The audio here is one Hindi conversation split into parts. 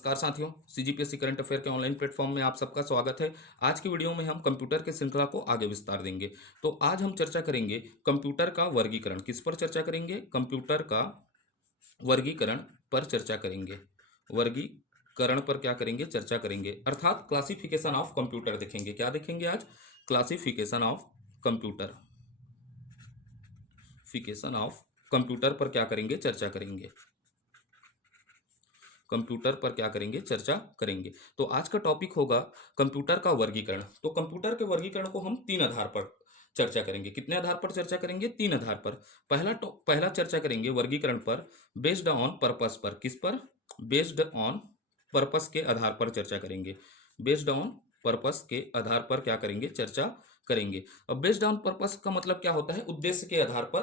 नमस्कार साथियों, सीजीपीएससी करंट अफेयर के ऑनलाइन प्लेटफॉर्म में आप सबका स्वागत है। आज की वीडियो में हम कंप्यूटर के श्रृंखला को आगे विस्तार देंगे। तो आज हम चर्चा करेंगे कंप्यूटर का वर्गीकरण। किस पर चर्चा करेंगे? कंप्यूटर का वर्गीकरण पर चर्चा करेंगे। वर्गीकरण पर क्या करेंगे? चर्चा करेंगे, अर्थात क्लासिफिकेशन ऑफ कंप्यूटर देखेंगे। क्या देखेंगे आज? Classification of computer. फिकेशन ऑफ कंप्यूटर पर क्या करेंगे? चर्चा करेंगे। कंप्यूटर पर क्या करेंगे? चर्चा करेंगे। तो आज का टॉपिक होगा कंप्यूटर का वर्गीकरण। तो कंप्यूटर के वर्गीकरण को हम तीन आधार पर चर्चा करेंगे। कितने आधार पर चर्चा करेंगे? तीन आधार पर। पहला चर्चा करेंगे वर्गीकरण पर बेस्ड ऑन पर्पस पर। किस पर? बेस्ड ऑन पर्पस के आधार पर चर्चा करेंगे। बेस्ड ऑन पर्पस के आधार पर क्या करेंगे? चर्चा करेंगे। अब बेस्ड ऑन पर्पस का मतलब क्या होता है? उद्देश्य के आधार पर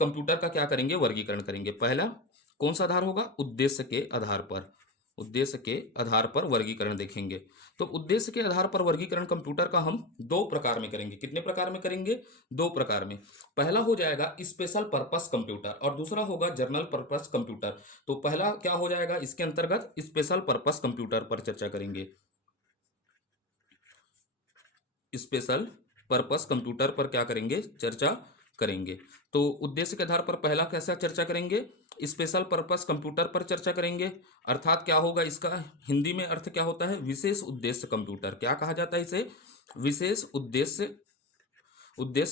कंप्यूटर का क्या करेंगे? वर्गीकरण करेंगे। पहला कौन सा आधार होगा? उद्देश्य के आधार पर। उद्देश्य के आधार पर वर्गीकरण देखेंगे। तो उद्देश्य के आधार पर वर्गीकरण कंप्यूटर का हम दो प्रकार में करेंगे। कितने प्रकार में करेंगे? दो प्रकार में। पहला हो जाएगा स्पेशल पर्पस कंप्यूटर और दूसरा होगा जनरल पर्पस कंप्यूटर। तो पहला क्या हो जाएगा? इसके अंतर्गत स्पेशल पर्पस कंप्यूटर पर चर्चा करेंगे। स्पेशल पर्पस कंप्यूटर पर क्या करेंगे? चर्चा करेंगे। तो उद्देश्य के आधार पर पहला कैसा चर्चा करेंगे? स्पेशल पर्पस कंप्यूटर पर चर्चा करेंगे। अर्थात क्या होगा इसका हिंदी में अर्थ क्या होता है? विशेष उद्देश्य कंप्यूटर। क्या कहा जाता है इसे? विशेष उद्देश्य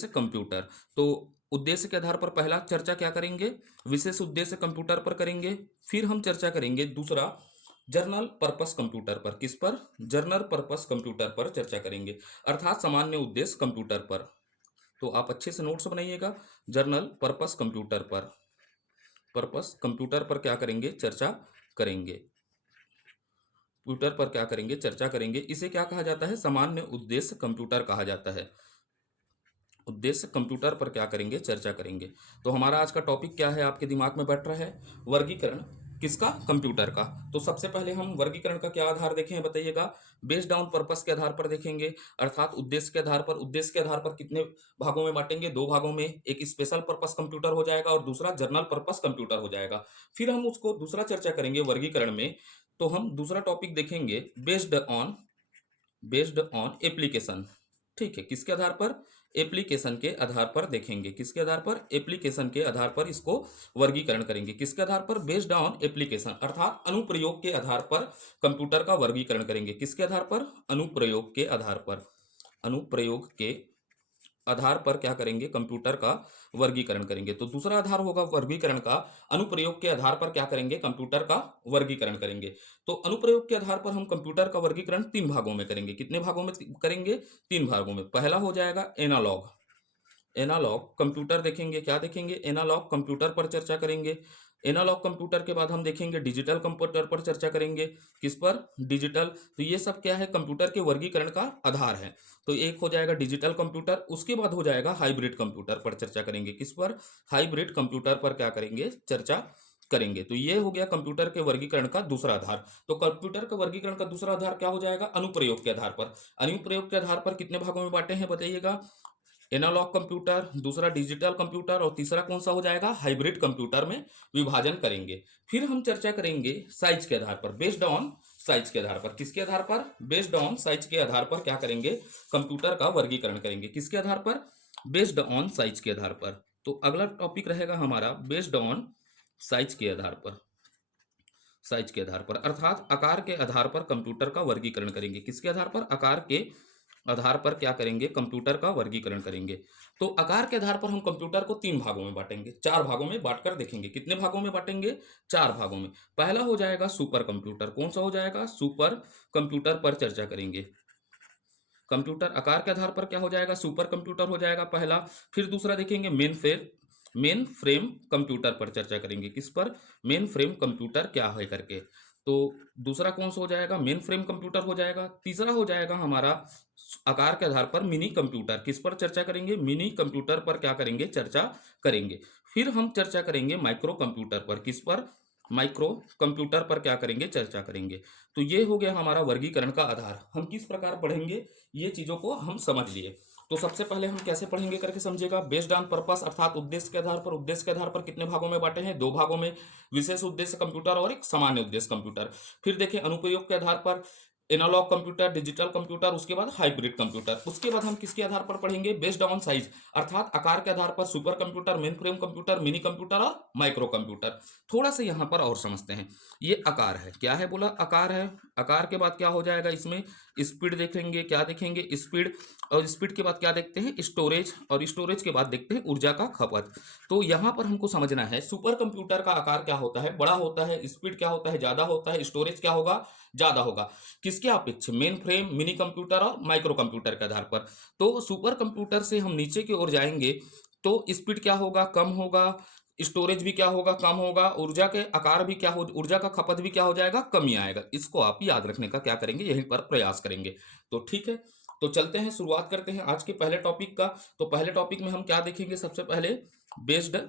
कंप्यूटर। तो उद्देश्य के आधार पर पहला चर्चा क्या करेंगे? विशेष उद्देश्य कंप्यूटर पर करेंगे। फिर हम चर्चा करेंगे दूसरा जर्नल पर्पस कंप्यूटर पर। किस पर? जर्नल पर्पस कंप्यूटर पर चर्चा करेंगे, अर्थात सामान्य उद्देश्य कंप्यूटर पर। तो आप अच्छे से नोट्स बनाइएगा। जर्नल पर्पस कंप्यूटर पर, पर्पस कंप्यूटर पर क्या करेंगे? चर्चा करेंगे। कंप्यूटर पर क्या करेंगे? चर्चा करेंगे। इसे क्या कहा जाता है? सामान्य उद्देश्य कंप्यूटर कहा जाता है। उद्देश्य कंप्यूटर पर क्या करेंगे? चर्चा करेंगे। तो हमारा आज का टॉपिक क्या है आपके दिमाग में बैठ रहा है? वर्गीकरण किसका? कंप्यूटर का। तो सबसे पहले हम वर्गीकरण का क्या आधार देखें बताइएगा? बेस्ड ऑन पर्पस के आधार पर देखेंगे, अर्थात उद्देश्य के आधार पर। उद्देश्य के आधार पर कितने भागों में बांटेंगे? दो भागों में। एक स्पेशल पर्पस कंप्यूटर हो जाएगा और दूसरा जनरल पर्पस कंप्यूटर हो जाएगा। फिर हम उसको दूसरा चर्चा करेंगे वर्गीकरण में। तो हम दूसरा टॉपिक देखेंगे बेस्ड ऑन एप्लीकेशन। ठीक है, किसके आधार पर? एप्लीकेशन के आधार पर देखेंगे। किसके आधार पर? एप्लीकेशन के आधार पर इसको वर्गीकरण करेंगे। किसके आधार पर? बेस्ड ऑन एप्लीकेशन, अर्थात अनुप्रयोग के आधार पर कंप्यूटर का वर्गीकरण करेंगे। किसके आधार पर? अनुप्रयोग के आधार पर। अनुप्रयोग के आधार पर क्या करेंगे? कंप्यूटर का वर्गीकरण करेंगे। तो दूसरा आधार होगा वर्गीकरण का अनुप्रयोग के आधार पर क्या करेंगे? कंप्यूटर का वर्गीकरण करेंगे। तो अनुप्रयोग के आधार पर हम कंप्यूटर का वर्गीकरण तीन भागों में करेंगे। कितने भागों में करेंगे? तीन भागों में। पहला हो जाएगा एनालॉग। एनालॉग कंप्यूटर देखेंगे। क्या देखेंगे? एनालॉग कंप्यूटर पर चर्चा करेंगे। एनालॉग कंप्यूटर के बाद हम देखेंगे डिजिटल कंप्यूटर पर चर्चा करेंगे। किस पर? डिजिटल। तो ये सब क्या है? कंप्यूटर के वर्गीकरण का आधार है। तो एक हो जाएगा डिजिटल कंप्यूटर, उसके बाद हो जाएगा हाइब्रिड कंप्यूटर पर चर्चा करेंगे। किस पर? हाइब्रिड कंप्यूटर पर क्या करेंगे? चर्चा करेंगे। तो ये हो गया कंप्यूटर के वर्गीकरण का दूसरा आधार। तो कंप्यूटर के वर्गीकरण का दूसरा आधार क्या हो जाएगा? अनुप्रयोग के आधार पर। अनुप्रयोग के आधार पर कितने भागों में बांटे हैं बताइएगा? एनालॉग कंप्यूटर, दूसरा डिजिटल कंप्यूटर और तीसरा कौन सा हो जाएगा? हाइब्रिड कंप्यूटर में विभाजन करेंगे। फिर हम चर्चा करेंगे साइज के आधार पर, बेस्ड ऑन साइज के आधार पर। किसके आधार पर? बेस्ड ऑन साइज के आधार पर क्या करेंगे? कंप्यूटर का वर्गीकरण करेंगे। किसके आधार पर? बेस्ड ऑन साइज के आधार पर। तो अगला टॉपिक रहेगा हमारा बेस्ड ऑन साइज के आधार पर। साइज के आधार पर, अर्थात आकार के आधार पर कंप्यूटर का वर्गीकरण करेंगे। किसके आधार पर? आकार के आधार पर क्या करेंगे? कंप्यूटर का वर्गीकरण करेंगे। तो आकार के आधार पर हम कंप्यूटर को तीन भागों में बांटेंगे, चार भागों में बांटकर देखेंगे। कितने भागों में बांटेंगे? चार भागों में। पहला हो जाएगा सुपर कंप्यूटर। कौन सा हो जाएगा? सुपर कंप्यूटर पर चर्चा करेंगे। कंप्यूटर आकार के आधार पर क्या हो जाएगा? सुपर कंप्यूटर हो जाएगा पहला। फिर दूसरा देखेंगे मेन फ्रेम कंप्यूटर पर चर्चा करेंगे। किस पर? मेन फ्रेम कंप्यूटर क्या है करके। तो दूसरा कौन सा हो जाएगा? मेन फ्रेम कंप्यूटर हो जाएगा। तीसरा हो जाएगा हमारा आकार के आधार पर मिनी कंप्यूटर। किस पर चर्चा करेंगे? मिनी कंप्यूटर पर क्या करेंगे? चर्चा करेंगे। फिर हम चर्चा करेंगे माइक्रो कंप्यूटर पर। किस पर? माइक्रो कंप्यूटर पर क्या करेंगे? चर्चा करेंगे। तो ये हो गया हमारा वर्गीकरण का आधार। हम किस प्रकार पढ़ेंगे ये चीजों को हम समझ लिए। तो सबसे पहले हम कैसे पढ़ेंगे करके समझिएगा। बेस्ड ऑन पर्पस अर्थात उद्देश्य के आधार पर, उद्देश्य के आधार पर कितने भागों में बांटे हैं, 2 भागों में, विशेष उद्देश्य कंप्यूटर और एक सामान्य उद्देश्य कंप्यूटर। फिर देखें अनुप्रयोग के आधार पर एनालॉग कंप्यूटर, डिजिटल कंप्यूटर, उसके बाद हाइब्रिड कंप्यूटर। उसके बाद हम किसके आधार पर पढ़ेंगे, बेस्ड ऑन साइज अर्थात आकार के आधार पर super computer, main frame computer, mini computer और माइक्रो कंप्यूटर। थोड़ा सा यहाँ पर और समझते हैं। ये आकार है, क्या है बोला, आकार है। आकार के बाद क्या हो जाएगा, इसमें स्पीड देखेंगे, क्या देखेंगे, स्पीड। और स्पीड के बाद क्या देखते हैं, स्टोरेज। और स्टोरेज के बाद देखते हैं ऊर्जा का खपत। तो यहाँ पर हमको समझना है सुपर कंप्यूटर का आकार क्या होता है, बड़ा होता है, स्पीड क्या होता है, ज्यादा होता है, स्टोरेज क्या होगा, ज्यादा होगा। किसके अपेक्षा, मेन फ्रेम, मिनी कंप्यूटर और माइक्रो कंप्यूटर के आधार पर। तो सुपर कंप्यूटर से हम नीचे की ओर जाएंगे तो स्पीड क्या होगा, कम होगा, स्टोरेज भी क्या होगा, कम होगा, ऊर्जा के आकार भी क्या हो, ऊर्जा का खपत भी क्या हो जाएगा, कमी आएगा। इसको आप याद रखने का क्या करेंगे, यहीं पर प्रयास करेंगे। तो ठीक है, तो चलते हैं, शुरुआत करते हैं आज के पहले टॉपिक का। तो पहले टॉपिक में हम क्या देखेंगे, सबसे पहले बेस्ड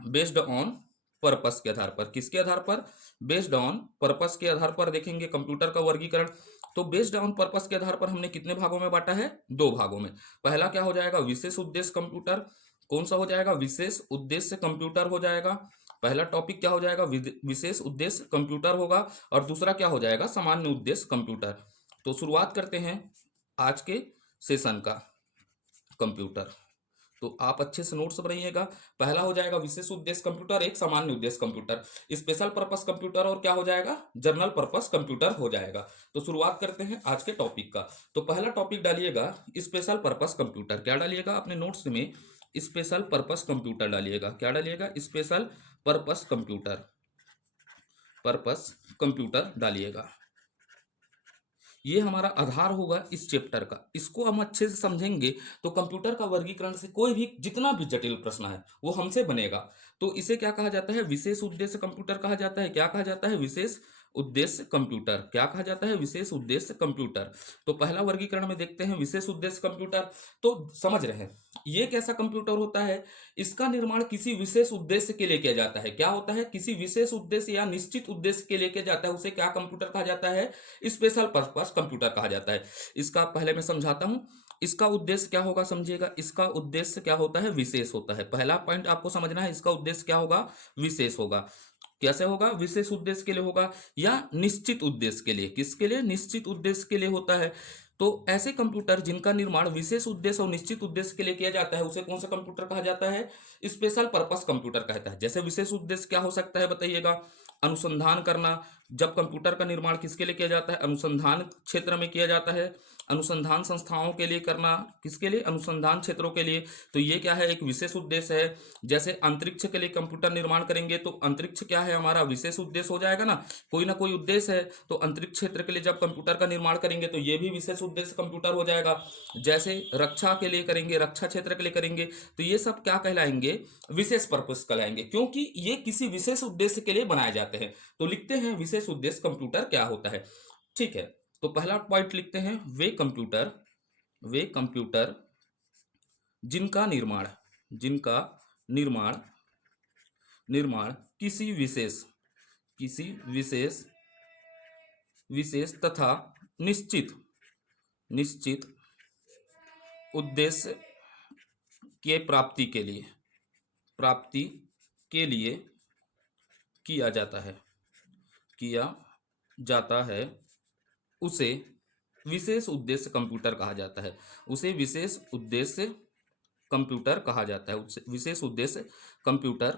बेस्ड ऑन पर्पस के आधार पर। किसके आधार पर, बेस्ड ऑन पर्पस के आधार पर देखेंगे कंप्यूटर का वर्गीकरण। तो बेस्ड ऑन पर्पस के आधार पर हमने कितने भागों में बांटा है, 2 भागों में। पहला क्या हो जाएगा, विशेष उद्देश्य कंप्यूटर। कौन सा हो जाएगा, विशेष उद्देश्य कंप्यूटर हो जाएगा। पहला टॉपिक क्या हो जाएगा, विशेष उद्देश्य कंप्यूटर होगा। और दूसरा क्या हो जाएगा, सामान्य उद्देश्य कंप्यूटर। तो शुरुआत करते हैं आज के सेशन का, कंप्यूटर। तो आप अच्छे से नोट्स बनाइएगा। पहला हो जाएगा विशेष उद्देश्य कंप्यूटर, एक सामान्य उद्देश्य कंप्यूटर, स्पेशल पर्पस कंप्यूटर, और क्या हो जाएगा, जनरल पर्पस कंप्यूटर हो जाएगा। तो शुरुआत करते हैं आज के टॉपिक का। तो पहला टॉपिक डालिएगा स्पेशल पर्पस कंप्यूटर। क्या डालिएगा अपने नोट्स में, स्पेशल पर्पस कंप्यूटर डालिएगा। क्या डालिएगा, special purpose computer, purpose computer डालिएगा। ये हमारा आधार होगा इस चैप्टर का। इसको हम अच्छे से समझेंगे तो कंप्यूटर का वर्गीकरण से कोई भी जितना भी जटिल प्रश्न है वो हमसे बनेगा। तो इसे क्या कहा जाता है, विशेष उद्देश्य कंप्यूटर कहा जाता है। क्या कहा जाता है, विशेष उद्देश्य कंप्यूटर। क्या कहा जाता है, विशेष उद्देश्य कंप्यूटर। तो पहला वर्गीकरण में देखते हैं विशेष उद्देश्य कंप्यूटर। तो समझ रहे हैं ये कैसा कंप्यूटर होता है, इसका निर्माण किसी विशेष उद्देश्य के लिए किया जाता है। क्या होता है, किसी विशेष उद्देश्य या निश्चित उद्देश्य के लिए किया जाता है, उसे क्या कंप्यूटर कहा जाता है, स्पेशल पर्पस कंप्यूटर कहा जाता है। इसका पहले मैं समझाता हूं। इसका उद्देश्य क्या होगा, समझिएगा। इसका उद्देश्य क्या होता है, विशेष होता है। पहला पॉइंट आपको समझना है, इसका उद्देश्य क्या होगा, विशेष होगा। कैसे होगा, विशेष उद्देश्य के लिए होगा या निश्चित उद्देश्य के लिए। किसके लिए, निश्चित उद्देश्य के लिए होता है। तो ऐसे कंप्यूटर जिनका निर्माण विशेष उद्देश्य और निश्चित उद्देश्य के लिए किया जाता है उसे कौन सा कंप्यूटर कहा जाता है, स्पेशल पर्पस कंप्यूटर कहता है। जैसे विशेष उद्देश्य क्या हो सकता है बताइएगा, अनुसंधान करना। जब कंप्यूटर का निर्माण किसके लिए किया जाता है, अनुसंधान क्षेत्र में किया जाता है, अनुसंधान संस्थाओं के लिए करना। किसके लिए, अनुसंधान क्षेत्रों के लिए। तो ये क्या है, एक विशेष उद्देश्य है। जैसे अंतरिक्ष के लिए कंप्यूटर निर्माण करेंगे तो अंतरिक्ष क्या है, हमारा विशेष उद्देश्य हो जाएगा ना कोई उद्देश्य है। तो अंतरिक्ष क्षेत्र के लिए जब कंप्यूटर का निर्माण करेंगे तो ये भी विशेष उद्देश्य कंप्यूटर हो जाएगा। जैसे रक्षा के लिए करेंगे, रक्षा क्षेत्र के लिए करेंगे, तो ये सब क्या कहलाएंगे, विशेष पर्पस कहलाएंगे, क्योंकि ये किसी विशेष उद्देश्य के लिए बनाए जाते हैं। तो लिखते हैं विशेष उद्देश्य कंप्यूटर क्या होता है। ठीक है, तो पहला पॉइंट लिखते हैं, वे कंप्यूटर जिनका निर्माण किसी विशेष तथा निश्चित उद्देश्य के प्राप्ति के लिए किया जाता है उसे विशेष उद्देश्य कंप्यूटर कहा जाता है। उसे विशेष उद्देश्य कंप्यूटर कहा जाता है। उसे विशेष उद्देश्य कंप्यूटर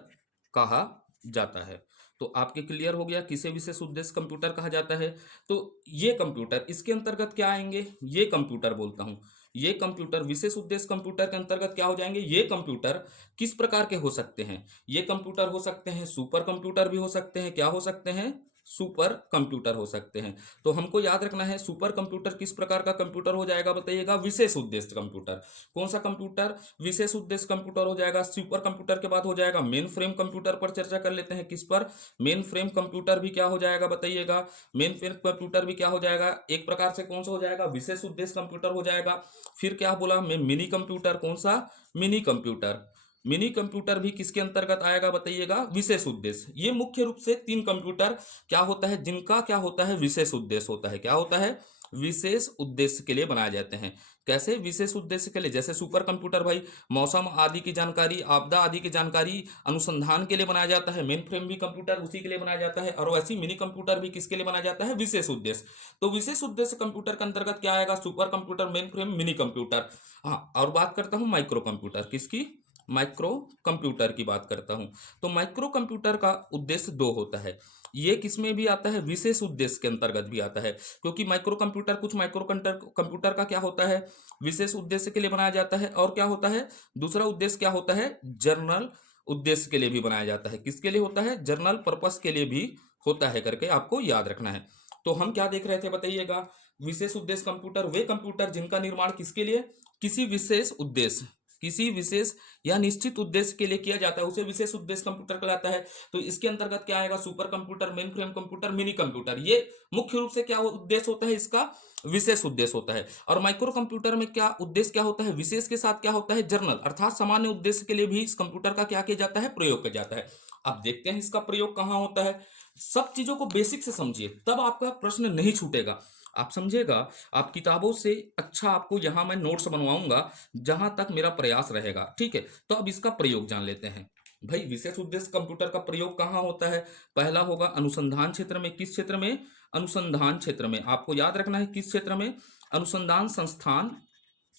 कहा जाता है। तो आपके क्लियर हो गया किसे विशेष उद्देश्य कंप्यूटर कहा जाता है। तो ये कंप्यूटर इसके अंतर्गत क्या आएंगे, ये कंप्यूटर बोलता हूं, ये कंप्यूटर विशेष उद्देश्य कंप्यूटर के अंतर्गत क्या हो जाएंगे, ये कंप्यूटर किस प्रकार के हो सकते हैं, ये कंप्यूटर हो सकते हैं सुपर कंप्यूटर भी हो सकते हैं। क्या हो सकते हैं, सुपर कंप्यूटर हो सकते हैं। तो हमको याद रखना है सुपर कंप्यूटर किस प्रकार का कंप्यूटर हो जाएगा बताइएगा, विशेष उद्देश्य कंप्यूटर। कौन सा कंप्यूटर, विशेष उद्देश्य कंप्यूटर हो जाएगा। सुपर कंप्यूटर के बाद हो जाएगा मेन फ्रेम कंप्यूटर पर चर्चा कर लेते हैं। किस पर, मेन फ्रेम कंप्यूटर भी क्या हो जाएगा बताइएगा, मेन फ्रेम कंप्यूटर भी क्या हो जाएगा, एक प्रकार से कौन सा हो जाएगा, विशेष उद्देश्य कंप्यूटर हो जाएगा। फिर क्या बोला मैं, मिनी कंप्यूटर। कौन सा, मिनी कंप्यूटर। मिनी कंप्यूटर भी किसके अंतर्गत आएगा बताइएगा, विशेष उद्देश्य। ये मुख्य रूप से 3 कंप्यूटर क्या होता है, जिनका क्या होता है, विशेष उद्देश्य होता है। क्या होता है, विशेष उद्देश्य के लिए बनाए जाते हैं। कैसे विशेष उद्देश्य के लिए? जैसे सुपर कंप्यूटर भाई मौसम आदि की जानकारी, आपदा आदि की जानकारी अनुसंधान के लिए बनाया जाता है। मेन फ्रेम भी कंप्यूटर उसी के लिए बनाया जाता है, और वैसे मिनी कंप्यूटर भी किसके लिए बनाया जाता है? विशेष उद्देश्य। तो विशेष उद्देश्य कंप्यूटर के अंतर्गत क्या आएगा? Super computer, main frame, mini computer. हाँ, और बात करता हूँ माइक्रो कंप्यूटर, किसकी? माइक्रो कंप्यूटर की बात करता हूं। तो माइक्रो कंप्यूटर का उद्देश्य दो होता है। ये किसमें भी आता है? विशेष उद्देश्य के अंतर्गत भी आता है, क्योंकि माइक्रो कंप्यूटर, कुछ माइक्रो कंप्यूटर का क्या होता है? विशेष उद्देश्य के लिए बनाया जाता है, और क्या होता है? दूसरा उद्देश्य क्या होता है? जनरल उद्देश्य के लिए भी बनाया जाता है। किसके लिए होता है? जनरल पर्पस के लिए भी होता है करके आपको याद रखना है। तो हम क्या देख रहे थे बताइएगा? विशेष उद्देश्य कंप्यूटर वे कंप्यूटर जिनका निर्माण किसके लिए? किसी विशेष उद्देश्य, किसी विशेष या निश्चित उद्देश्य के लिए किया जाता है, उसे विशेष उद्देश्य कंप्यूटर कहलाता है। तो इसके अंतर्गत क्या आएगा? Super computer, main frame computer, mini computer. ये मुख्य रूप से क्या उद्देश्य होता है इसका? विशेष उद्देश्य होता है। और माइक्रो कंप्यूटर में क्या उद्देश्य क्या होता है? विशेष के साथ क्या होता है? जनरल, अर्थात सामान्य उद्देश्य के लिए भी इस कंप्यूटर का क्या किया जाता है? प्रयोग किया जाता है। अब देखते हैं इसका प्रयोग कहाँ होता है। सब चीजों को बेसिक से समझिए, तब आपका प्रश्न नहीं छूटेगा। आप समझिएगा, आप किताबों से अच्छा आपको यहाँ मैं नोट्स बनवाऊंगा जहां तक मेरा प्रयास रहेगा, ठीक है। तो अब इसका प्रयोग जान लेते हैं। भाई विशेष उद्देश्य कंप्यूटर का प्रयोग कहाँ होता है? पहला होगा अनुसंधान क्षेत्र में। किस क्षेत्र में? अनुसंधान क्षेत्र में। आपको याद रखना है किस क्षेत्र में? अनुसंधान संस्थान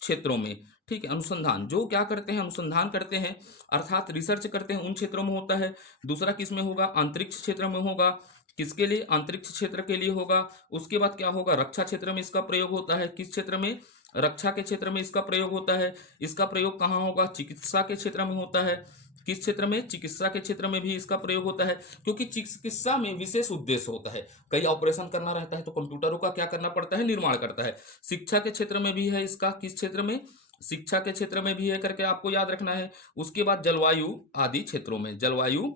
क्षेत्रों में, ठीक है। अनुसंधान जो क्या करते हैं? अनुसंधान करते हैं, अर्थात रिसर्च करते हैं, उन क्षेत्रों में होता है। दूसरा किस में होगा? अंतरिक्ष क्षेत्र में होगा। किसके लिए? अंतरिक्ष क्षेत्र के लिए होगा। उसके बाद क्या होगा? रक्षा क्षेत्र में इसका प्रयोग होता है। किस क्षेत्र में? रक्षा के क्षेत्र में इसका प्रयोग होता है। इसका प्रयोग कहाँ होगा? चिकित्सा के क्षेत्र में होता है। किस क्षेत्र में? चिकित्सा के क्षेत्र में भी इसका प्रयोग होता है, क्योंकि चिकित्सा में विशेष उद्देश्य होता है। कई ऑपरेशन करना रहता है तो कंप्यूटरों का क्या करना पड़ता है? निर्माण करता है। शिक्षा के क्षेत्र में भी है इसका। किस क्षेत्र में? शिक्षा के क्षेत्र में भी है करके आपको याद रखना है। उसके बाद जलवायु आदि क्षेत्रों में, जलवायु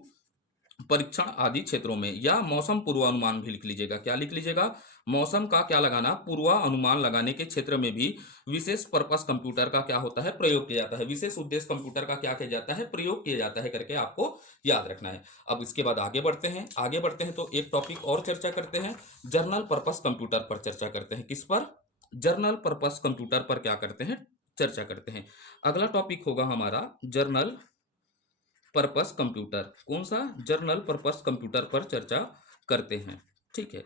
परीक्षण आदि क्षेत्रों में, या मौसम पूर्वानुमान भी लिख लीजिएगा। क्या लिख लीजिएगा? मौसम का क्या लगाना? पूर्वानुमान लगाने के क्षेत्र में भी विशेष पर्पस कंप्यूटर का क्या होता है? प्रयोग किया जाता है। विशेष उद्देश्य कंप्यूटर का क्या किया जाता है? प्रयोग किया जाता है करके आपको याद रखना है। अब इसके बाद आगे बढ़ते हैं। आगे बढ़ते हैं तो एक टॉपिक और चर्चा करते हैं, जर्नल पर्पस कंप्यूटर पर चर्चा करते हैं। किस पर? जर्नल पर्पस कंप्यूटर पर क्या करते हैं? चर्चा करते हैं। अगला टॉपिक होगा हमारा जर्नल पर्पस कंप्यूटर। कौन सा? जर्नल पर्पस कंप्यूटर पर चर्चा करते हैं, ठीक है।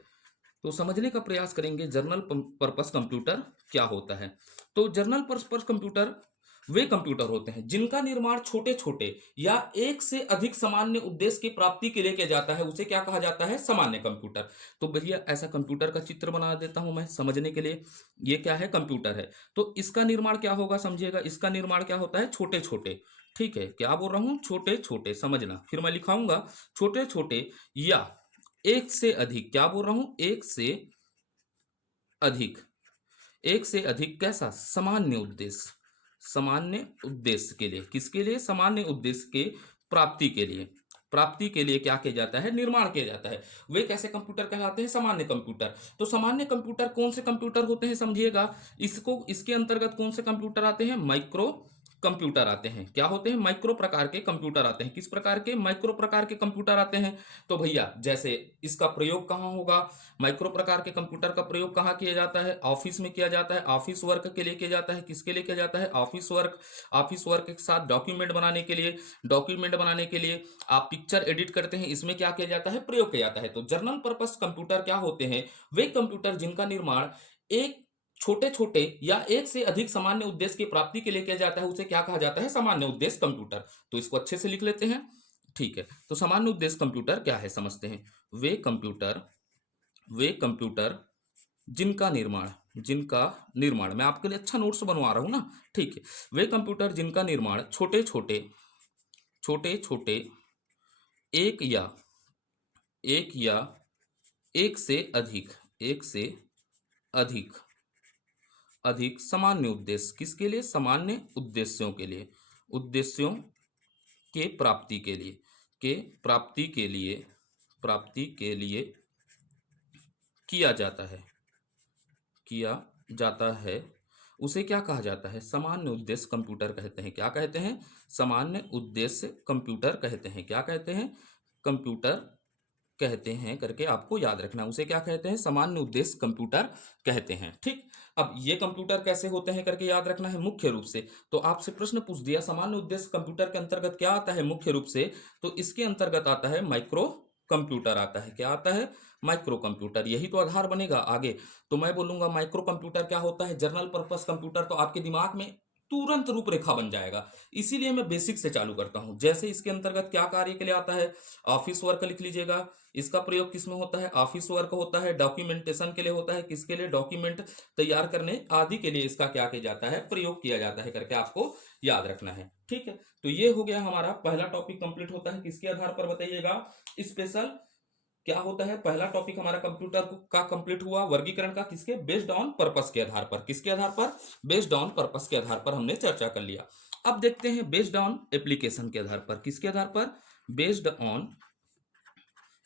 तो समझने का प्रयास करेंगे जर्नल पर्पस कंप्यूटर क्या होता है। तो जर्नल पर्पस कंप्यूटर वे कंप्यूटर होते हैं जिनका निर्माण छोटे छोटे या एक से अधिक सामान्य उद्देश्य की प्राप्ति के लिए किया जाता है, उसे क्या कहा जाता है? सामान्य कंप्यूटर। तो भैया ऐसा कंप्यूटर का चित्र बना देता हूं मैं समझने के लिए। ये क्या है? कंप्यूटर है। तो इसका निर्माण क्या होगा? समझिएगा, इसका निर्माण क्या होता है? छोटे छोटे, ठीक है। क्या बोल रहा हूं? छोटे छोटे, समझना। फिर मैं लिखाऊंगा छोटे छोटे या एक से अधिक। क्या बोल रहा हूं? एक से अधिक। एक से अधिक कैसा? सामान्य उद्देश्य। सामान्य उद्देश्य के लिए। किसके लिए? सामान्य उद्देश्य के प्राप्ति के लिए। प्राप्ति के लिए क्या किया जाता है? निर्माण किया जाता है। वे कैसे कंप्यूटर कहलाते हैं? सामान्य कंप्यूटर। तो सामान्य कंप्यूटर कौन से कंप्यूटर होते हैं? समझिएगा, इसको इसके अंतर्गत कौन से कंप्यूटर आते हैं? माइक्रो कंप्यूटर आते हैं। क्या होते हैं? माइक्रो प्रकार के कंप्यूटर आते हैं। किस प्रकार के? माइक्रो प्रकार के कंप्यूटर आते हैं। तो भैया जैसे इसका प्रयोग कहाँ होगा? माइक्रो प्रकार के कंप्यूटर का प्रयोग कहाँ किया जाता है? ऑफिस में किया जाता है। ऑफिस वर्क के लिए किया जाता है। किसके लिए किया जाता है? Office work. ऑफिस वर्क के साथ डॉक्यूमेंट बनाने के लिए, डॉक्यूमेंट बनाने के लिए आप पिक्चर एडिट करते हैं, इसमें क्या किया जाता है? प्रयोग किया जाता है। तो जर्नल पर्पस कंप्यूटर क्या होते हैं? वे कंप्यूटर जिनका निर्माण एक छोटे छोटे या एक से अधिक सामान्य उद्देश्य की प्राप्ति के लिए किया जाता है, उसे क्या कहा जाता है? सामान्य उद्देश्य कंप्यूटर। तो इसको अच्छे से लिख लेते हैं, ठीक है। तो सामान्य उद्देश्य कंप्यूटर क्या है समझते हैं। वे कंप्यूटर जिनका निर्माण मैं आपके लिए अच्छा नोट्स बनवा रहा हूं ना, ठीक है। वे कंप्यूटर जिनका निर्माण छोटे छोटे एक या एक या एक से अधिक अधिक सामान्य उद्देश्य। किसके लिए? सामान्य उद्देश्यों के लिए। उद्देश्यों के प्राप्ति के लिए किया जाता है उसे क्या कहा जाता है? सामान्य उद्देश्य कंप्यूटर कहते हैं। क्या कहते हैं? सामान्य उद्देश्य कंप्यूटर कहते हैं। क्या कहते हैं? कंप्यूटर कहते हैं करके आपको याद रखना, उसे क्या कहते हैं, सामान्य उद्देश्य कंप्यूटर कहते हैं। ठीक, अब ये कंप्यूटर कैसे होते हैं करके याद रखना है मुख्य रूप से। तो आपसे प्रश्न पूछ दिया सामान्य उद्देश्य कंप्यूटर के अंतर्गत क्या आता है मुख्य रूप से, तो इसके अंतर्गत आता है माइक्रो कंप्यूटर आता है। क्या आता है, माइक्रो कंप्यूटर, यही तो आधार बनेगा आगे। तो मैं बोलूंगा माइक्रो कंप्यूटर क्या होता है, जनरल पर्पस कंप्यूटर, तो आपके दिमाग में तुरंत रूपरेखा बन जाएगा। इसीलिए मैं बेसिक से चालू करता हूं। जैसे इसके अंतर्गत क्या कार्य के लिए आता है, ऑफिस वर्क लिख लीजिएगा। इसका प्रयोग किसमें होता है, ऑफिस वर्क होता है। डॉक्यूमेंटेशन के लिए होता है, किसके लिए, डॉक्यूमेंट तैयार करने आदि के लिए इसका क्या किया जाता है, प्रयोग किया जाता है करके आपको याद रखना है। ठीक है, तो ये हो गया हमारा पहला टॉपिक कंप्लीट होता है। किसके आधार पर बताइएगा, स्पेशल क्या होता है, पहला टॉपिक हमारा कंप्यूटर का कंप्लीट हुआ, वर्गीकरण का, किसके, बेस्ड ऑन पर्पस के आधार पर। किसके आधार पर, बेस्ड ऑन पर्पस के आधार पर हमने चर्चा कर लिया। अब देखते हैं बेस्ड ऑन एप्लीकेशन के आधार पर। किसके आधार पर, बेस्ड ऑन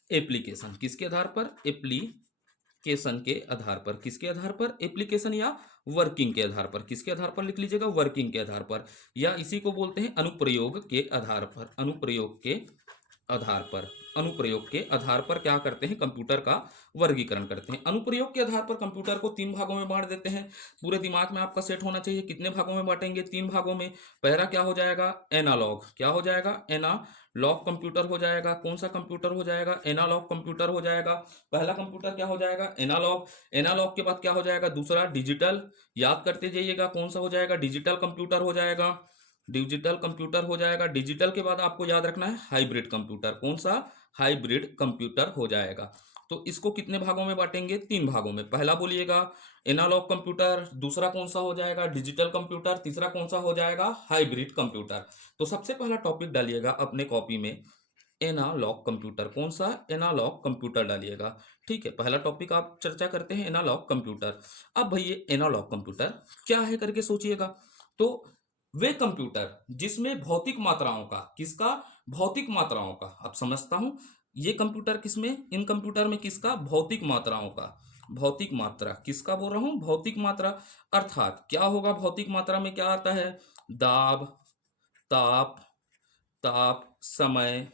एप्लीकेशन। किसके आधार पर, एप्लीकेशन के आधार पर। किसके आधार पर, एप्लीकेशन या वर्किंग के आधार पर। किसके आधार पर लिख लीजिएगा, वर्किंग के आधार पर, या इसी को बोलते हैं अनुप्रयोग के आधार पर। अनुप्रयोग के आधार पर, अनुप्रयोग के आधार पर क्या करते हैं, कंप्यूटर का वर्गीकरण करते हैं। अनुप्रयोग के आधार पर कंप्यूटर को 3 भागों में बांट देते हैं। पूरे दिमाग में आपका सेट होना चाहिए, कितने भागों में बांटेंगे, 3 भागों में। पहला क्या हो जाएगा, एनालॉग। क्या हो जाएगा, एनालॉग कंप्यूटर हो जाएगा। कौन सा कंप्यूटर हो जाएगा, एनालॉग कंप्यूटर हो जाएगा। पहला कंप्यूटर क्या हो जाएगा, एनालॉग। एनालॉग के बाद क्या हो जाएगा, दूसरा डिजिटल। याद करते जाइएगा कौन सा हो जाएगा, डिजिटल कंप्यूटर हो जाएगा। डिजिटल कंप्यूटर हो जाएगा। डिजिटल के बाद आपको याद रखना है हाइब्रिड कंप्यूटर। कौन सा, हाइब्रिड कंप्यूटर हो जाएगा। तो इसको कितने भागों में बांटेंगे, 3 भागों में। पहला बोलिएगा एनालॉग कंप्यूटर, दूसरा कौन सा हो जाएगा, डिजिटल कंप्यूटर, तीसरा कौन सा हो जाएगा, हाइब्रिड कंप्यूटर। तो सबसे पहला टॉपिक डालिएगा अपने कॉपी में, एनालॉग कंप्यूटर। कौन सा, एनालॉग कंप्यूटर डालिएगा। ठीक है, पहला टॉपिक आप चर्चा करते हैं एनालॉग कंप्यूटर। अब भैया एनालॉग कंप्यूटर क्या है करके सोचिएगा। तो वे कंप्यूटर जिसमें भौतिक मात्राओं का, किसका, भौतिक मात्राओं का, अब समझता हूं ये कंप्यूटर किसमें, इन कंप्यूटर में किसका, भौतिक मात्राओं का। भौतिक मात्रा किसका बोल रहा हूं, भौतिक मात्रा। अर्थात क्या होगा, भौतिक मात्रा में क्या आता है, दाब, ताप, समय,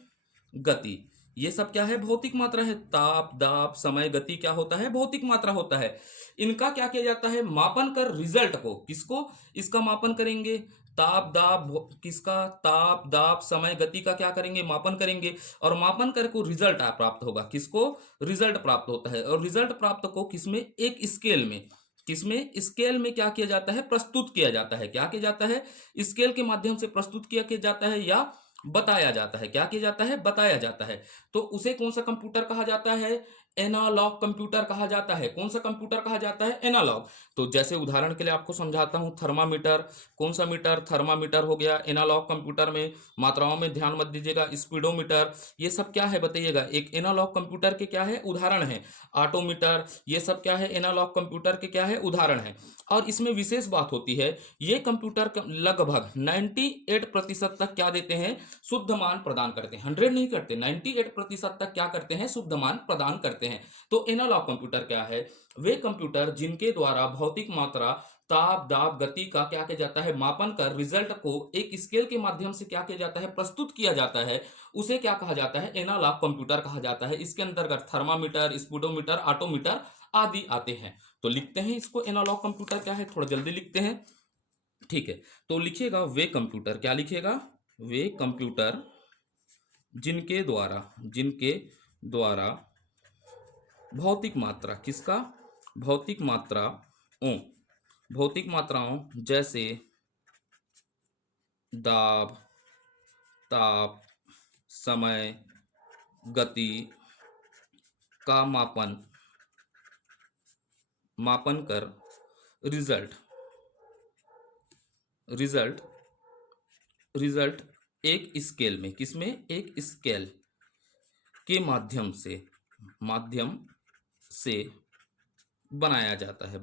गति, ये सब क्या है, भौतिक मात्रा है। ताप, दाब, समय, गति क्या होता है, भौतिक मात्रा होता है। इनका क्या किया जाता है, मापन कर रिजल्ट को, किसको, इसका मापन करेंगे। ताप, दाब, किसका, ताप, दाब, समय, गति का क्या करेंगे, मापन करेंगे। और मापन कर को रिजल्ट प्राप्त होगा, किसको, रिजल्ट प्राप्त होता है। और रिजल्ट प्राप्त को किसमें, एक स्केल में, किसमें, स्केल में क्या किया जाता है, प्रस्तुत किया जाता है। क्या किया जाता है, स्केल के माध्यम से प्रस्तुत किया जाता है या बताया जाता है। क्या किया जाता है, बताया जाता है। तो उसे कौन सा कंप्यूटर कहा जाता है, एनालॉग कंप्यूटर कहा जाता है। कौन सा कंप्यूटर कहा जाता है, एनालॉग। तो जैसे उदाहरण के लिए आपको समझाता हूं, थर्मामीटर। कौन सा मीटर, थर्मामीटर हो गया एनालॉग कंप्यूटर में। मात्राओं में ध्यान मत दीजिएगा, स्पीडोमीटर, ये सब क्या है बताइएगा, एक एनालॉग कंप्यूटर के क्या है, उदाहरण है। ऑटोमीटर, ये सब क्या है, एनालॉग कंप्यूटर के क्या है, उदाहरण है। और इसमें विशेष बात होती है, ये कंप्यूटर लगभग 98% तक क्या देते हैं, शुद्ध मान प्रदान करते हैं। 100 नहीं करते, 98% तक क्या करते हैं, शुद्ध मान प्रदान करते हैं। तो एनालॉग कंप्यूटर क्या है, वे कंप्यूटर जिनके द्वारा भौतिक मात्रा, ताप, दाब, गति का क्या किया जाता है, मापन कर रिजल्ट को एक स्केल के माध्यम से क्या किया जाता है, प्रस्तुत किया जाता है, उसे क्या कहा जाता है, एनालॉग कंप्यूटर कहा जाता है। इसके अंतर्गत थर्मामीटर, स्पीडोमीटर, ऑटोमीटर आदि आते हैं। तो लिखते हैं इसको, एनालॉग कंप्यूटर क्या है, थोड़ा जल्दी लिखते हैं। ठीक है, तो लिखिएगा वे कंप्यूटर, क्या लिखिएगा, वे कंप्यूटर जिनके द्वारा भौतिक मात्रा, किसका, भौतिक मात्राओं, भौतिक मात्राओं जैसे दाब, ताप, समय, गति का मापन कर रिजल्ट रिजल्ट एक स्केल में, किसमें, एक स्केल के माध्यम से बनाया जाता है,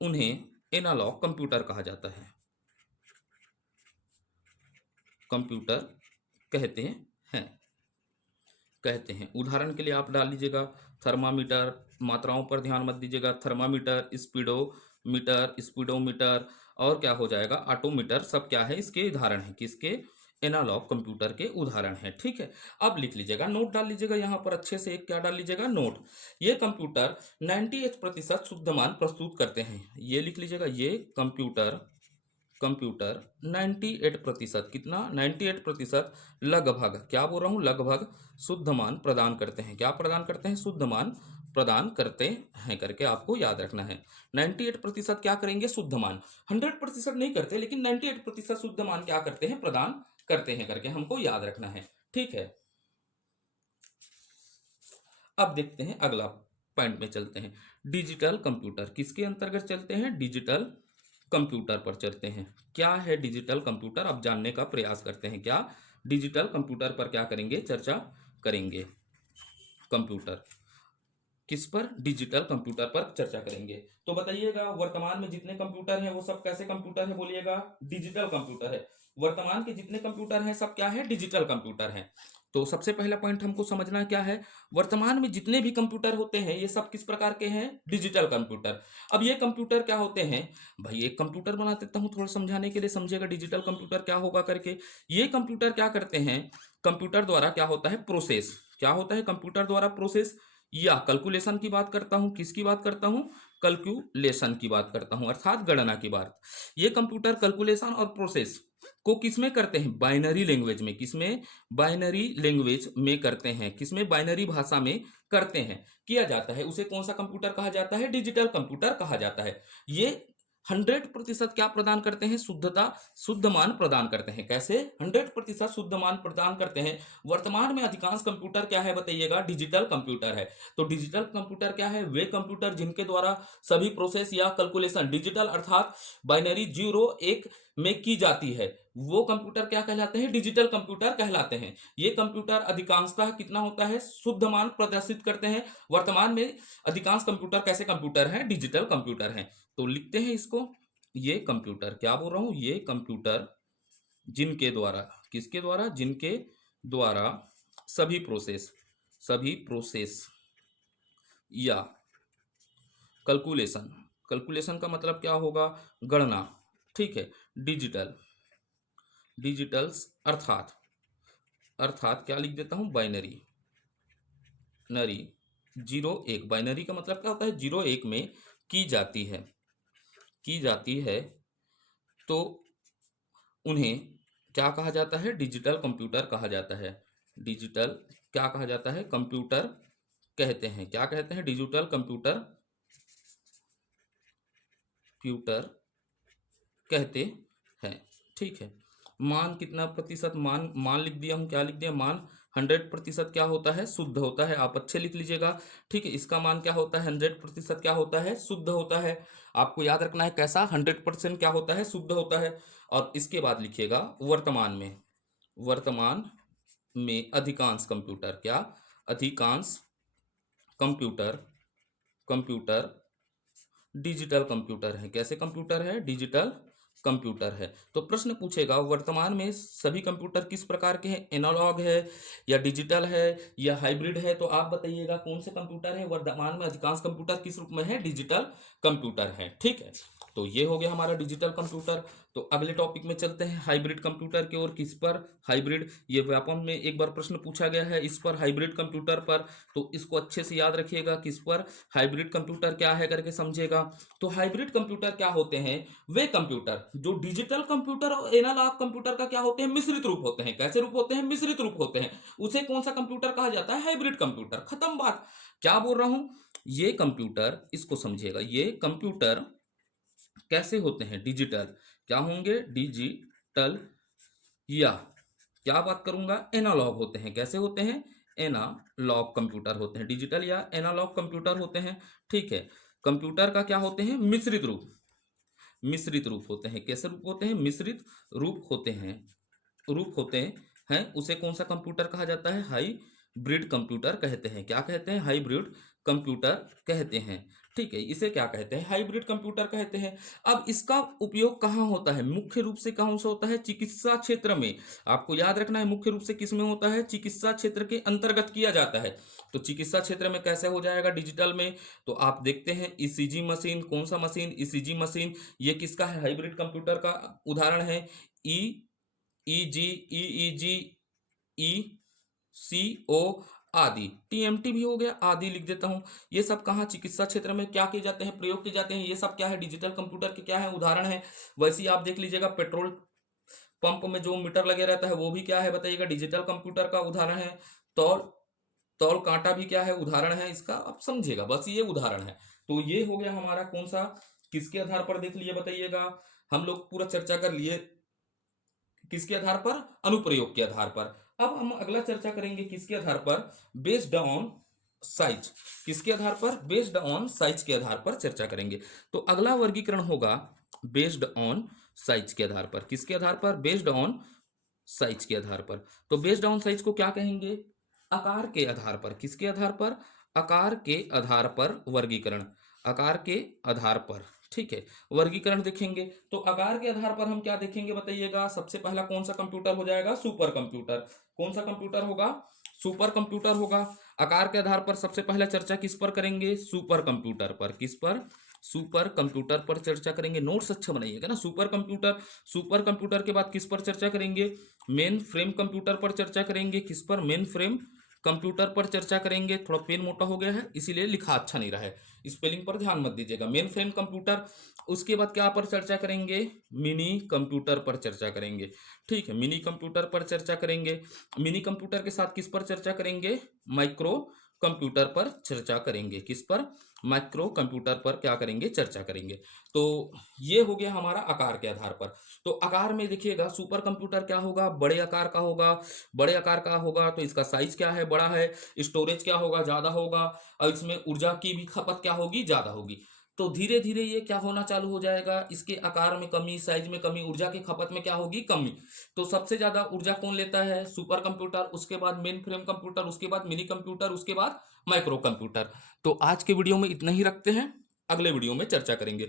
उन्हें एनालॉग कंप्यूटर कहा जाता है, कंप्यूटर कहते हैं। उदाहरण के लिए आप डाल लीजिएगा थर्मामीटर, मात्राओं पर ध्यान मत दीजिएगा, थर्मामीटर, स्पीडोमीटर, और क्या हो जाएगा, ऑटोमीटर, सब क्या है, इसके उदाहरण है। किसके, एनालॉग कंप्यूटर के उदाहरण हैं। ठीक है, अब लिख लीजिएगा, नोट डाल लीजिएगा यहाँ पर अच्छे से, एक क्या डाल लीजिएगा, नोट। ये कंप्यूटर 98% शुद्ध मान प्रस्तुत करते हैं। ये लिख लीजिएगा, ये कंप्यूटर कंप्यूटर 98%, कितना, 98% लगभग, क्या बोल रहा हूँ, लगभग शुद्ध मान प्रदान करते हैं। क्या प्रदान करते हैं, शुद्ध मान प्रदान करते हैं करके आपको याद रखना है। 98% क्या करेंगे, शुद्ध मान। 100% नहीं करते, लेकिन 98% शुद्ध मान क्या करते हैं, प्रदान करते हैं करके हमको याद रखना है। ठीक है, अब देखते हैं अगला पॉइंट में चलते हैं। डिजिटल कंप्यूटर किसके अंतर्गत चलते हैं, डिजिटल कंप्यूटर पर चलते हैं। क्या है डिजिटल कंप्यूटर, अब जानने का प्रयास करते हैं। क्या डिजिटल कंप्यूटर पर क्या करेंगे, चर्चा करेंगे। कंप्यूटर किस पर, डिजिटल कंप्यूटर पर चर्चा करेंगे। तो बताइएगा, वर्तमान में जितने कंप्यूटर हैं वो सब कैसे कंप्यूटर है, बोलिएगा, डिजिटल कंप्यूटर है। वर्तमान के जितने कंप्यूटर हैं सब क्या है, डिजिटल कंप्यूटर हैं। तो सबसे पहला पॉइंट हमको समझना क्या है, वर्तमान में जितने भी कंप्यूटर होते हैं ये सब किस प्रकार के हैं, डिजिटल कंप्यूटर। अब ये कंप्यूटर क्या होते हैं, भाई एक कंप्यूटर बना देता हूं थोड़ा समझाने के लिए, समझिएगा डिजिटल कंप्यूटर क्या होगा करके। ये कंप्यूटर क्या करते हैं, कंप्यूटर द्वारा क्या होता है, प्रोसेस, क्या होता है, कंप्यूटर द्वारा प्रोसेस या कैलकुलेशन की बात करता हूं, किसकी बात करता हूं, कैलकुलेशन की बात करता हूं, अर्थात गणना की बात। ये कंप्यूटर कैलकुलेशन और प्रोसेस को किसमें करते हैं, बाइनरी लैंग्वेज में, किसमें, बाइनरी लैंग्वेज में करते हैं, किसमें, बाइनरी भाषा में करते हैं, किया जाता है। उसे कौन सा कंप्यूटर कहा जाता है, डिजिटल कंप्यूटर कहा जाता है। ये 100% क्या प्रदान करते हैं, शुद्धता, शुद्ध मान प्रदान करते हैं। कैसे, 100% शुद्ध मान प्रदान करते हैं। वर्तमान में अधिकांश कंप्यूटर क्या है बताइएगा, डिजिटल कंप्यूटर है। तो डिजिटल कंप्यूटर क्या है, वे कंप्यूटर जिनके द्वारा सभी प्रोसेस या कैलकुलेशन डिजिटल अर्थात बाइनरी 0 1 में की जाती है, वो कंप्यूटर क्या कहलाते हैं, डिजिटल कंप्यूटर कहलाते हैं। ये कंप्यूटर अधिकांशतः कितना होता है, शुद्ध मान प्रदर्शित करते हैं। वर्तमान में अधिकांश कंप्यूटर कैसे कंप्यूटर हैं, डिजिटल कंप्यूटर हैं। तो लिखते हैं इसको, ये कंप्यूटर, क्या बोल रहा हूं, ये कंप्यूटर जिनके द्वारा, किसके द्वारा, जिनके द्वारा सभी प्रोसेस या कैलकुलेशन, कैलकुलेशन का मतलब क्या होगा, गणना। ठीक है, डिजिटल, डिजिटल्स अर्थात, अर्थात क्या लिख देता हूं, बाइनरी, नरी 0 1, बाइनरी का मतलब क्या होता है, 0 1 में की जाती है, की जाती है, तो उन्हें क्या कहा जाता है, डिजिटल कंप्यूटर कहा जाता है। डिजिटल क्या कहा जाता है, कंप्यूटर कहते हैं। क्या कहते हैं, डिजिटल कंप्यूटर, कंप्यूटर कहते हैं। ठीक है, मान कितना प्रतिशत, मान, मान लिख दिया हूं, क्या लिख दिया, मान 100% क्या होता है, शुद्ध होता है। आप अच्छे लिख लीजिएगा। ठीक है, इसका मान क्या होता है, 100% क्या होता है, शुद्ध होता है। आपको याद रखना है कैसा, 100% क्या होता है, शुद्ध होता है। और इसके बाद लिखिएगा, वर्तमान में, वर्तमान में अधिकांश कंप्यूटर, क्या, अधिकांश कंप्यूटर, कंप्यूटर डिजिटल कंप्यूटर है। कैसे कंप्यूटर है, डिजिटल कंप्यूटर है। तो प्रश्न पूछेगा, वर्तमान में सभी कंप्यूटर किस प्रकार के हैं, एनालॉग है या डिजिटल है या हाइब्रिड है। तो आप बताइएगा कौन से कंप्यूटर है, वर्तमान में अधिकांश कंप्यूटर किस रूप में है, डिजिटल कंप्यूटर है। ठीक है, तो ये हो गया हमारा डिजिटल कंप्यूटर। तो अगले टॉपिक में चलते हैं, हाइब्रिड कंप्यूटर की ओर। किस पर, हाइब्रिड, ये व्यापम में एक बार प्रश्न पूछा गया है इस पर, हाइब्रिड कंप्यूटर पर। तो इसको अच्छे से याद रखिएगा, किस पर, हाइब्रिड कंप्यूटर क्या है करके समझेगा। तो हाइब्रिड कंप्यूटर क्या होते हैं, वे कंप्यूटर जो डिजिटल कंप्यूटर और एनालॉग कंप्यूटर का क्या होते हैं, मिश्रित रूप होते हैं। कैसे रूप होते हैं, मिश्रित रूप होते हैं। उसे कौन सा कंप्यूटर कहा जाता है, हाइब्रिड कंप्यूटर। खत्म बात। क्या बोल रहा हूं, ये कंप्यूटर, इसको समझिएगा, ये कंप्यूटर कैसे होते हैं, डिजिटल, क्या होंगे, डिजिटल, या क्या बात करूंगा, एनालॉग होते हैं। कैसे होते हैं, एनालॉग कंप्यूटर होते हैं, डिजिटल या एनालॉग कंप्यूटर होते हैं। ठीक है, कंप्यूटर का क्या होते हैं, मिश्रित रूप, मिश्रित रूप होते हैं। कैसे रूप होते हैं, मिश्रित रूप होते हैं, रूप होते हैं। उसे कौन सा कंप्यूटर कहा जाता है, हाइब्रिड कंप्यूटर कहते हैं। क्या कहते हैं, हाइब्रिड कंप्यूटर कहते हैं। ठीक है, इसे क्या कहते हैं, हाइब्रिड कंप्यूटर कहते हैं। अब इसका उपयोग कहाँ होता है, मुख्य रूप से कहाँ से होता है, चिकित्सा क्षेत्र में। आपको याद रखना है, मुख्य रूप से किस में होता है, चिकित्सा क्षेत्र के अंतर्गत किया जाता है। तो चिकित्सा क्षेत्र में कैसे हो जाएगा, डिजिटल में। तो आप देखते हैं, ईसीजी मशीन, कौन सा मशीन, ईसीजी मशीन, ये किसका है, हाइब्रिड कंप्यूटर का उदाहरण है। ई EG, EEG, ECO आदि। TMT भी हो गया, आदि लिख देता हूं। ये सब कहाँ चिकित्सा क्षेत्र में क्या किए जाते हैं, प्रयोग किए जाते हैं। ये सब क्या है, डिजिटल कंप्यूटर के क्या है, उदाहरण है। वैसे ही आप देख लीजिएगा, पेट्रोल पंप में जो मीटर लगे रहता है वो भी क्या है बताइएगा, डिजिटल कंप्यूटर का उदाहरण है। तौल तौल कांटा भी क्या है, उदाहरण है इसका, आप समझिएगा, बस ये उदाहरण है। तो ये हो गया हमारा कौन सा, किसके आधार पर देख लिए बताइएगा। हम लोग पूरा चर्चा कर लिए किसके आधार पर, अनुप्रयोग के आधार पर। अब हम अगला चर्चा करेंगे किसके आधार पर, बेस्ड ऑन साइज। किसके आधार पर, बेस्ड ऑन साइज के आधार पर चर्चा करेंगे। तो अगला वर्गीकरण होगा बेस्ड ऑन साइज के आधार पर। किसके आधार पर, बेस्ड ऑन साइज के आधार पर। तो बेस्ड ऑन साइज को क्या कहेंगे, आकार के आधार पर। किसके आधार पर, आकार के आधार पर वर्गीकरण, आकार के आधार पर, ठीक है, वर्गीकरण देखेंगे। तो आकार के आधार पर हम क्या देखेंगे बताइएगा। सबसे पहला कौन सा कंप्यूटर हो जाएगा, सुपर कंप्यूटर। कौन सा कंप्यूटर होगा, सुपर कंप्यूटर होगा। आकार के आधार पर सबसे पहला चर्चा किस पर करेंगे, सुपर कंप्यूटर पर। किस पर, सुपर कंप्यूटर पर चर्चा करेंगे। नोट्स अच्छा बनाइएगा ना, सुपर कंप्यूटर। सुपर कंप्यूटर के बाद किस पर चर्चा करेंगे, मेन फ्रेम कंप्यूटर पर चर्चा करेंगे। किस पर, मेन फ्रेम कंप्यूटर पर चर्चा करेंगे। थोड़ा पेन मोटा हो गया है इसीलिए लिखा अच्छा नहीं रहा है, स्पेलिंग पर ध्यान मत दीजिएगा। मेन फ्रेम कंप्यूटर, उसके बाद क्या पर चर्चा करेंगे, मिनी कंप्यूटर पर चर्चा करेंगे। ठीक है, मिनी कंप्यूटर पर चर्चा करेंगे। मिनी कंप्यूटर के साथ किस पर चर्चा करेंगे, माइक्रो कंप्यूटर पर चर्चा करेंगे। किस पर, माइक्रो कंप्यूटर पर क्या करेंगे, चर्चा करेंगे। तो ये हो गया हमारा आकार के आधार पर। तो आकार में देखिएगा, सुपर कंप्यूटर क्या होगा, बड़े आकार का होगा। बड़े आकार का होगा तो इसका साइज क्या है, बड़ा है। स्टोरेज क्या होगा, ज्यादा होगा। और इसमें ऊर्जा की भी खपत क्या होगी, ज्यादा होगी। तो धीरे धीरे ये क्या होना चालू हो जाएगा, इसके आकार में कमी, साइज में कमी, ऊर्जा की खपत में क्या होगी, कमी। तो सबसे ज्यादा ऊर्जा कौन लेता है, सुपर कंप्यूटर, उसके बाद मेन फ्रेम कंप्यूटर, उसके बाद मिनी कंप्यूटर, उसके बाद माइक्रो कंप्यूटर। तो आज के वीडियो में इतना ही रखते हैं, अगले वीडियो में चर्चा करेंगे।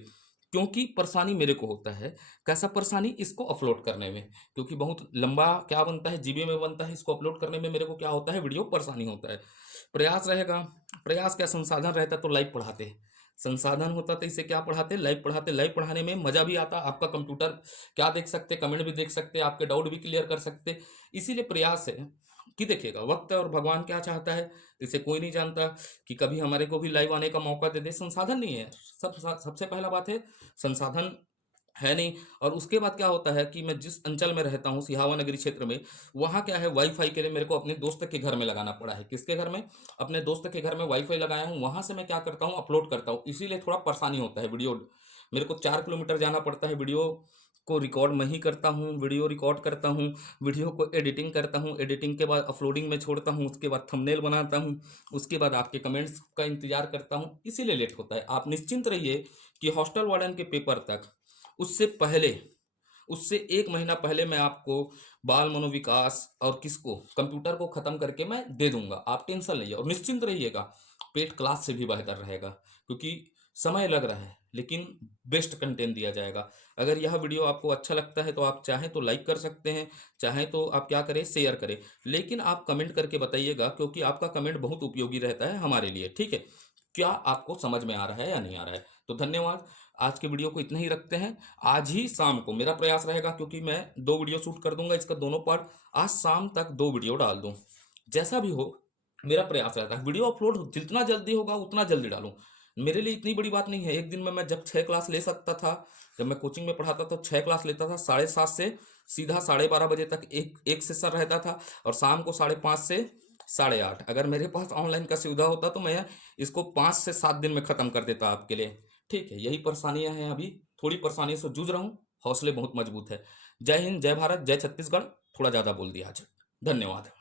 क्योंकि परेशानी मेरे को होता है, कैसा परेशानी, इसको अपलोड करने में। क्योंकि बहुत लंबा क्या बनता है, जीबी में बनता है, इसको अपलोड करने में मेरे को क्या होता है, वीडियो परेशानी होता है। प्रयास रहेगा, प्रयास क्या, संसाधन रहता तो लाइव पढ़ाते। संसाधन होता तो इसे क्या पढ़ाते, लाइव पढ़ाते। लाइव पढ़ाने में मजा भी आता, आपका कंप्यूटर क्या देख सकते, कमेंट भी देख सकते, आपके डाउट भी क्लियर कर सकते। इसीलिए प्रयास है कि देखिएगा, वक्त और भगवान क्या चाहता है इसे कोई नहीं जानता, कि कभी हमारे को भी लाइव आने का मौका दे दे। संसाधन नहीं है, सबसे पहला बात है संसाधन है नहीं। और उसके बाद क्या होता है कि मैं जिस अंचल में रहता हूँ, सिहावा नगरी क्षेत्र में, वहाँ क्या है, वाईफाई के लिए मेरे को अपने दोस्त के घर में लगाना पड़ा है। किसके घर में, अपने दोस्त के घर में वाईफाई लगाया हूँ। वहाँ से मैं क्या करता हूँ, अपलोड करता हूँ। इसीलिए थोड़ा परेशानी होता है। वीडियो मेरे को 4 किलोमीटर जाना पड़ता है। वीडियो को रिकॉर्ड मैं ही करता हूँ, वीडियो रिकॉर्ड करता हूँ, वीडियो को एडिटिंग करता हूँ, एडिटिंग के बाद अपलोडिंग में छोड़ता हूँ, उसके बाद थंबनेल बनाता हूँ, उसके बाद आपके कमेंट्स का इंतजार करता हूँ। इसीलिए लेट होता है। आप निश्चिंत रहिए कि हॉस्टल वार्डन के पेपर तक उससे पहले, उससे 1 महीना पहले मैं आपको बाल मनोविकास और किसको, कंप्यूटर को खत्म करके मैं दे दूंगा। आप टेंशन लीजिए और निश्चिंत रहिएगा, पेड क्लास से भी बेहतर रहेगा। क्योंकि समय लग रहा है लेकिन बेस्ट कंटेंट दिया जाएगा। अगर यह वीडियो आपको अच्छा लगता है तो आप चाहें तो लाइक कर सकते हैं, चाहें तो आप क्या करें, शेयर करें। लेकिन आप कमेंट करके बताइएगा, क्योंकि आपका कमेंट बहुत उपयोगी रहता है हमारे लिए। ठीक है, क्या आपको समझ में आ रहा है या नहीं आ रहा है। तो धन्यवाद, आज के वीडियो को इतना ही रखते हैं। आज ही शाम को मेरा प्रयास रहेगा, क्योंकि मैं 2 वीडियो शूट कर दूंगा, इसका दोनों पार्ट आज शाम तक 2 वीडियो डाल दूं। जैसा भी हो मेरा प्रयास रहता है, वीडियो अपलोड जितना जल्दी होगा उतना जल्दी डालूं। मेरे लिए इतनी बड़ी बात नहीं है। एक दिन में मैं जब 6 क्लास ले सकता था, जब मैं कोचिंग में पढ़ाता था 6 क्लास लेता था, 7:30 से सीधा 12:30 बजे तक एक सेशन रहता था, और शाम को 5:30 से 8:30। अगर मेरे पास ऑनलाइन का सुविधा होता तो मैं इसको 5 से 7 दिन में खत्म कर देता आपके लिए। ठीक है, यही परेशानियां हैं, अभी थोड़ी परेशानी से जूझ रहा हूँ। हौसले बहुत मजबूत है। जय हिंद, जय भारत, जय छत्तीसगढ़। थोड़ा ज्यादा बोल दिया आज, धन्यवाद।